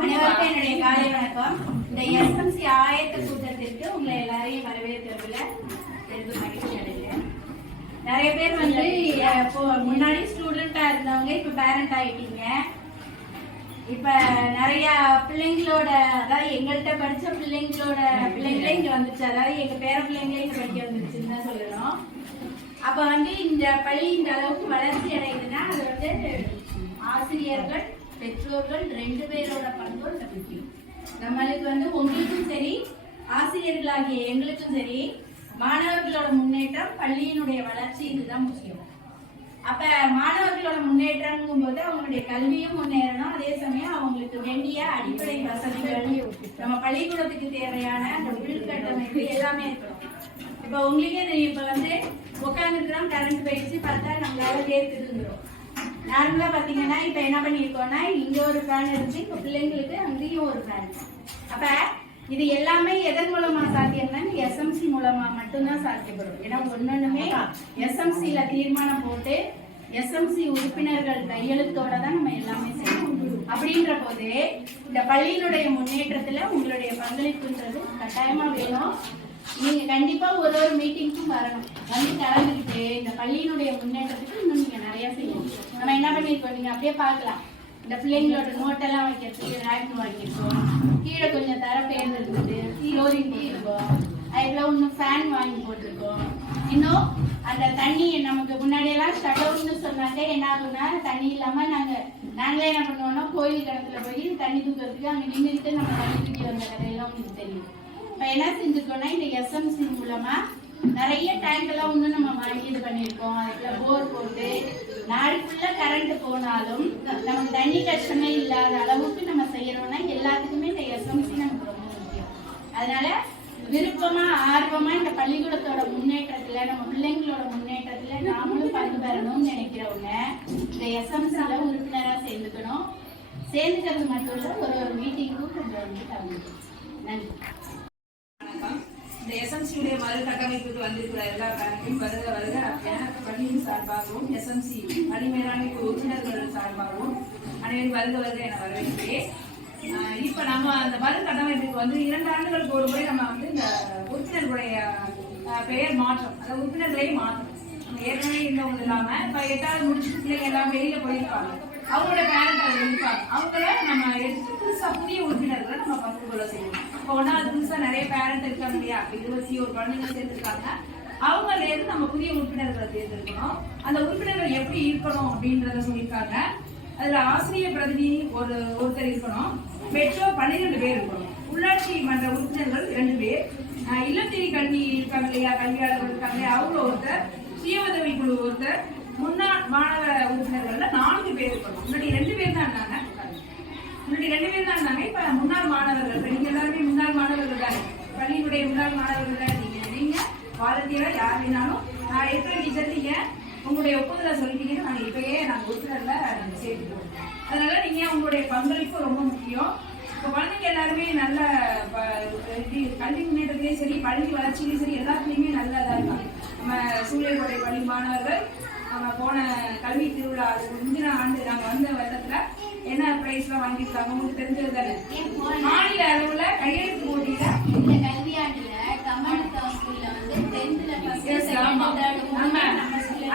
அனைவருக்கும் என்னுடைய காலை வணக்கம். இந்த எஸ்எம்சி ஆயத்த கூட்டத்திற்கு உங்களை எல்லாரையும் வரவேற்கிறதுல பெரிது மகிழ்ச்சி அடைகிறேன். நிறைய பேர் வந்து இப்போ முன்னாடி ஸ்டூடெண்டா இருந்தவங்க இப்ப பேரண்ட் ஆயிட்டீங்க. இப்ப நிறைய பிள்ளைங்களோட, அதாவது எங்கள்கிட்ட படிச்ச பிள்ளைங்களே இங்க வந்துச்சு, அதாவது எங்க பேர பிள்ளைங்களே இங்க படிக்க வந்துருச்சுன்னு தான் சொல்லணும். அப்ப வந்து இந்த பள்ளி இந்த அளவுக்கு வளர்ச்சி அடையுதுன்னா அது வந்து ஆசிரியர்கள், பெற்றோர்கள் ரெண்டு பேரோட பங்கும் முக்கியம். நம்மளுக்கு வந்து உங்களுக்கும் சரி, ஆசிரியர்களாகிய எங்களுக்கும் சரி, மாணவர்களோட முன்னேற்றம், பள்ளியினுடைய வளர்ச்சி இதுதான் முக்கியம். அப்ப மாணவர்களோட முன்னேற்றம்ங்கும் போது அவங்களுடைய கல்வியும் முன்னேறணும், அதே சமயம் அவங்களுக்கு வேண்டிய அடிப்படை வசதிகள், நம்ம பள்ளிக்கூடத்துக்கு தேவையான அந்த உள்கட்டமைப்பு எல்லாமே இருக்கணும். இப்ப உங்களுக்கே தெரியும், இப்ப வந்து உட்காந்துருக்கிறோம், கரண்ட் போயிடுச்சு, பார்த்தா நம்மளால வேர்த்துருந்துரும். நார்மலா பாத்தீங்கன்னா இப்ப என்ன பண்ணிருக்கோம்னா, இங்க ஒரு ஃபேன் இருக்கு, இப்ப பிள்ளைங்களுக்கு அங்கேயும் ஒரு ஃபேன். அப்ப இது எல்லாமே எதன் மூலமா சாத்தியம்னா எஸ்எம்சி மூலமா மட்டும்தான் சாத்தியப்படும். ஏன்னா ஒன்னொண்ணுமே எஸ்எம்சில தீர்மானம் போட்டு எஸ்எம்சி உறுப்பினர்கள் கையெழுத்தோட தான் நம்ம எல்லாமே செய்யணும். அப்படின்ற போது இந்த பள்ளியினுடைய முன்னேற்றத்துல உங்களுடைய பங்களிப்புன்றது கட்டாயமா வேணும். நீங்க கண்டிப்பா ஒரு மீட்டிங்க்கும் வரணும், வந்து கலந்துக்கிட்டு இந்த பள்ளியினுடைய முன்னேற்றத்துக்கு இன்னும் நீங்க நிறைய செய்யணும். நம்ம என்ன பண்ணிருக்கோம், நீங்க அப்படியே பார்க்கலாம். இந்த பிள்ளைங்களோட நோட்டெல்லாம் வைக்கிறதுக்கு ரேக் வாங்கியிருக்கோம், கீழே கொஞ்சம் தர பேர் இருக்குது, ஃப்ளோரிங் இருக்கும், அதுல இன்னும் ஃபேன் வாங்கி போட்டிருக்கோம். இன்னும் அந்த தண்ணி நமக்கு முன்னாடியெல்லாம் ஷட்டவுன்னு சொன்னாங்க, என்ன ஆகும்னா தண்ணி இல்லாம நாங்களே என்ன பண்ணுவோம்னா கோயில் கிணத்துல போய் தண்ணி தூக்கிறதுக்கு அங்க நின்றுட்டு நம்ம தண்ணி தூக்கி வந்த கதையெல்லாம் உங்களுக்கு தெரியும். இப்ப என்ன செஞ்சுக்கோன்னா இந்த எஸ்எம்சி மூலமா நிறைய டேங்க் எல்லாம் ஒண்ணு நம்ம வாங்கி இது பண்ணிருக்கோம். அதுல போர் போட்டு நாடு ஃபுல்லா கரண்ட் போனாலும் நமக்கு தண்ணி கஷ்டமே இல்லாத அளவுக்கு நம்ம செய்யறோம்னா எல்லாத்துக்குமே இந்த எஸ்எம்சி நமக்கு ரொம்ப முக்கியம். அதனால விருப்பமா ஆர்வமா இந்த பள்ளிக்கூடத்தோட முன்னேற்றத்துல, நம்ம பிள்ளைங்களோட முன்னேற்றத்துல நாமளும் பங்கு பெறணும்னு நினைக்கிறவங்க இந்த எஸ்எம்சில உறுப்பினரா சேர்ந்துக்கணும். சேர்ந்துக்கிறது மட்டும் இல்ல, ஒரு மீட்டிங்கும் கொஞ்சம் வந்து கலந்துக்கணும். நன்றி. இந்த எஸ்எம்சியுடைய மறு கட்டமைப்புக்கு வந்திருக்கிற எல்லா பேருக்கும் வருக எனக்கு பள்ளியின் சார்பாகவும் எஸ்எம்சி பள்ளி மேலாண்மை உறுப்பினர்கள் சார்பாகவும் அனைவரும் வருக என வரவேற்கிறேன். இப்ப நம்ம அந்த மறு கட்டமைப்புக்கு வந்து 2 ஆண்டுகளுக்கு ஒரு முறை நம்ம வந்து இந்த உறுப்பினர்களுடைய பெயர் மாற்றம், அந்த உறுப்பினர்களையும் மாற்றம். ஏற்கனவே இருந்தவங்க இல்லாம இப்ப 8வது முடிச்சுட்டு பிள்ளைங்க எல்லாம் வெளியில போயிருப்பாங்க, அவங்களோட பேரண்ட் அதில் இருப்பாங்க, அவங்கள நம்ம எடுத்து புதுசா புதிய உறுப்பினர்களை நம்ம பங்கு கொள்ள செய்யணும். இப்போ 1வது புதுசா நிறைய பேரண்ட் இருக்காங்க இல்லையா, 21 குழந்தைங்க சேர்ந்துருக்காங்க, அவங்கள இருந்து நம்ம புதிய உறுப்பினர்களை தேர்ந்தெடுக்கணும். அந்த உறுப்பினர்கள் எப்படி இருக்கணும் அப்படின்றத சொல்லியிருக்காங்க. அதுல ஆசிரியர் பிரதிநிதி ஒருத்தர் இருக்கணும், பெற்றோர் 12 பேர் இருக்கணும், உள்ளாட்சி மன்ற உறுப்பினர்கள் 2 பேர், இல்லத்தேடி கல்வி இருக்காங்க இல்லையா, கல்வியாளர்கள் இருக்காங்க அவங்க ஒருத்தர், சுய உதவி குழு ஒருத்தர், முன்னாள் மாணவ உறுப்பினர்கள்ல 4 பேர் இருக்கணும். முன்னாடி 2 பேர் தான் இருந்தாங்க, இப்ப முன்னாள் மாணவர்கள், நீங்க எல்லாருமே முன்னாள் மாணவர்கள் தானே, பள்ளியினுடைய முன்னாள் மாணவர்கள் தான் நீங்க வாலண்டியரா யார் வேணாலும் நான் இருக்கிற டீச்சர் நீங்க உங்களுடைய ஒப்புதலை சொல்லிட்டீங்கன்னா நாங்க இப்பயே நாங்க உறுப்பினர்ல நாங்க சேர்த்துக்கிறோம். அதனால நீங்க உங்களுடைய பங்களிப்பு ரொம்ப முக்கியம். இப்போ குழந்தைங்க எல்லாருமே நல்ல கல்வி முன்னேற்றத்திலையும் சரி, பள்ளி வளர்ச்சியிலையும் சரி, எல்லாத்துலயுமே நல்லதா இருக்காங்க. நம்ம சூழலுடைய பள்ளி மாணவர்கள் நம்ம போன கல்வி திருவிழா முந்தின ஆண்டு நாங்க வந்த வருடத்துல என்ன பிரைஸ் எல்லாம் வாங்கியிருக்காங்க உங்களுக்கு தெரிஞ்சது தானே. மாநில அளவுல கையெழுத்து போட்டியில இந்த கல்வியாண்டுல கமலத்துல வந்து 10th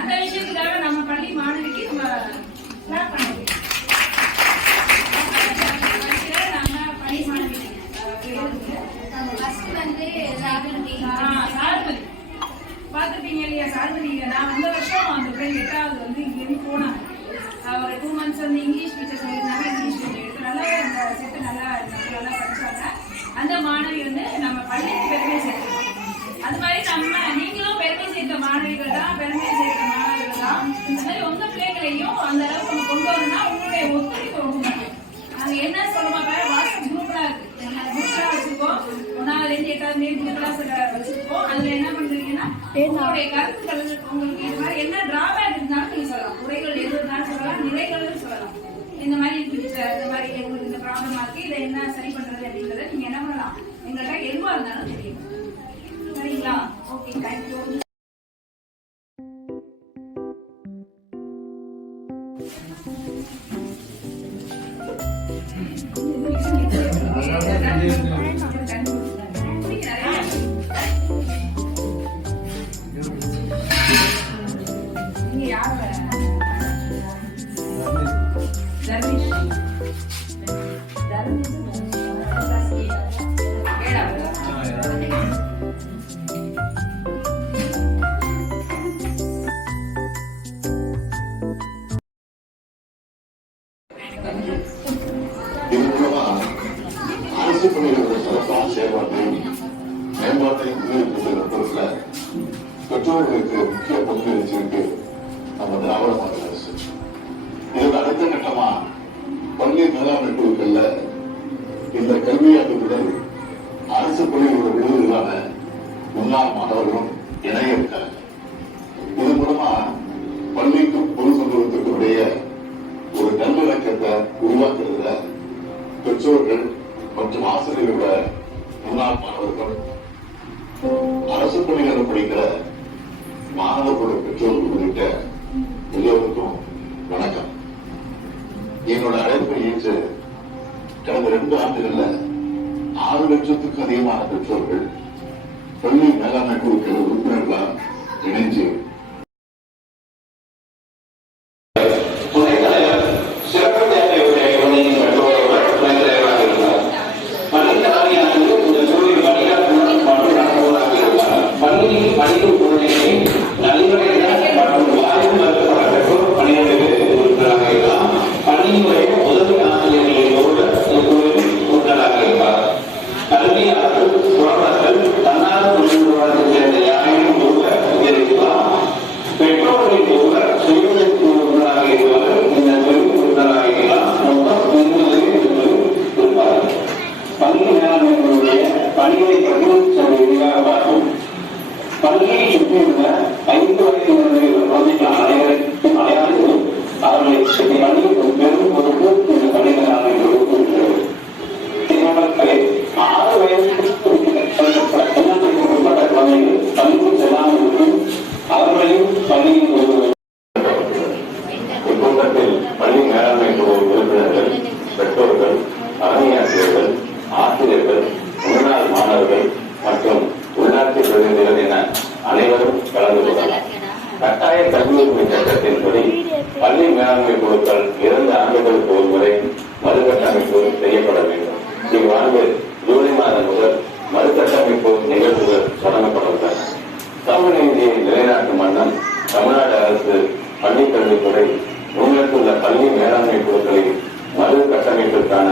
அந்த விஷயத்துக்காக நம்ம பள்ளி மாணவிக்கு நம்ம கிளாப் பண்ணுவோம். நம்ம பள்ளி மாணவி பார்த்துருப்பீங்க இல்லையா சார்பதி. நான் வந்த வருஷம் அந்த பிள்ளைங்க 8வது வந்து இங்கேருந்து போனாங்க. ஒரு 2 months வந்து இங்கிலீஷ் டீச்சர் சொல்லியிருந்தாங்க. இங்கிலீஷ் எடுத்து நல்லா இந்த செட்டு நல்லா படிச்சாங்க. அந்த மாணவி வந்து நம்ம பள்ளிக்கு பெருமை சேர்க்கணும். அது மாதிரி நீங்களும் பெருமை சேர்த்த மாணவிகள் தான், பெருமை சேர்த்த மாணவர்கள் தான். அந்த மாதிரி உங்க பிள்ளைகளையும் அந்த அளவுக்கு நம்ம கொண்டு வரணும்னா உங்களுடைய ஒத்துழைப்பு ரொம்ப முக்கியம். நாங்க என்ன சொல்லுவோம், வாட்ஸ்அப் குரூப்லாம் இருக்கு, குரூப்லாம் வச்சிருக்கோம். 1வது 8வது குரூப்லாம் வச்சிருக்கோம். அதுல என்ன பண்றீங்கன்னா உங்களுடைய கருத்துக்கள், உங்களுக்கு இது மாதிரி என்ன டிராபேக் இருந்தாலும் நீங்க சொல்லலாம். குறைகள் எது இருந்தாலும் சொல்லலாம், நிறைகளும் சொல்லலாம். இந்த மாதிரி இந்த மாதிரி உங்களுக்கு இந்த ப்ராப்ளமா இருக்கு, இதை என்ன சரி பண்றது அப்படின்றத நீங்க என்ன பண்ணலாம், எங்கள்கிட்ட எதுவா இருந்தாலும் தெரியும். சரிங்களா? Okay, thank you. நீங்க யார் அரசு பணிகளுடைய சிறப்பான செயல்பாட்டையும் மேம்பாட்டையும் பொறுப்புல பெற்றோர்களுக்கு முக்கிய பங்கு வச்சிருக்கு நம்ம திராவிட மாடல் அரசு. இதற்கு அடுத்த கட்டமா பள்ளி மேலாண்மை குழுக்கள்ல இந்த கல்வியாண்டுடன் அரசு பள்ளிகளோட விருதுகளான முன்னாள் மாணவர்களும் இணைய இருக்காங்க. இது மூலமா பள்ளிக்கும் பொது சமூகத்திற்கும் இடையே ஒரு நல்லிணக்கத்தை உருவாக்குறதுல பெற்றோர்கள் மற்றும் ஆசிரியர்களோட முன்னாள் மாணவர்கள், அரசு பள்ளிகளில் படிக்கிற மாணவர்களோட பெற்றோர்கள் உள்ளிட்ட எல்லோருக்கும் வணக்கம். என்னோட அழைப்பை ஏற்று கடந்த 2 ஆண்டுகள்ல 6 லட்சத்துக்கும் அதிகமான பெற்றோர்கள் பள்ளி மேலாண்மை குழுக்கள் உறுப்பினர்களா இணைஞ்சு பெற்றோர்கள், தலைமையாசிரியர்கள், ஆசிரியர்கள், முன்னாள் மாணவர்கள் மற்றும் உள்ளாட்சி பிரதிநிதிகள் என அனைவரும் கலந்து கொள்ளலாம். கட்டாய கல்வி உரிமை சட்டத்தின்படி பள்ளி மேலாண்மை குழுக்கள் 2 ஆண்டுகளுக்கு ஒருமுறை மறுகட்டமைப்பு செய்யப்பட வேண்டும். இவ்வாண்டு ஜூலை மாதம் முதல் மறுகட்டமைப்பு நிகழ்வுகள் தொடங்கப்பட்டுள்ளன. சமூக நீதியை நிலைநாட்டும் வண்ணம் தமிழ்நாடு அரசு பள்ளிக்கல்வித்துறை முன்னெடுத்துள்ள பள்ளி மேலாண்மை குழுக்களின் மறு கட்டமைப்பிற்கான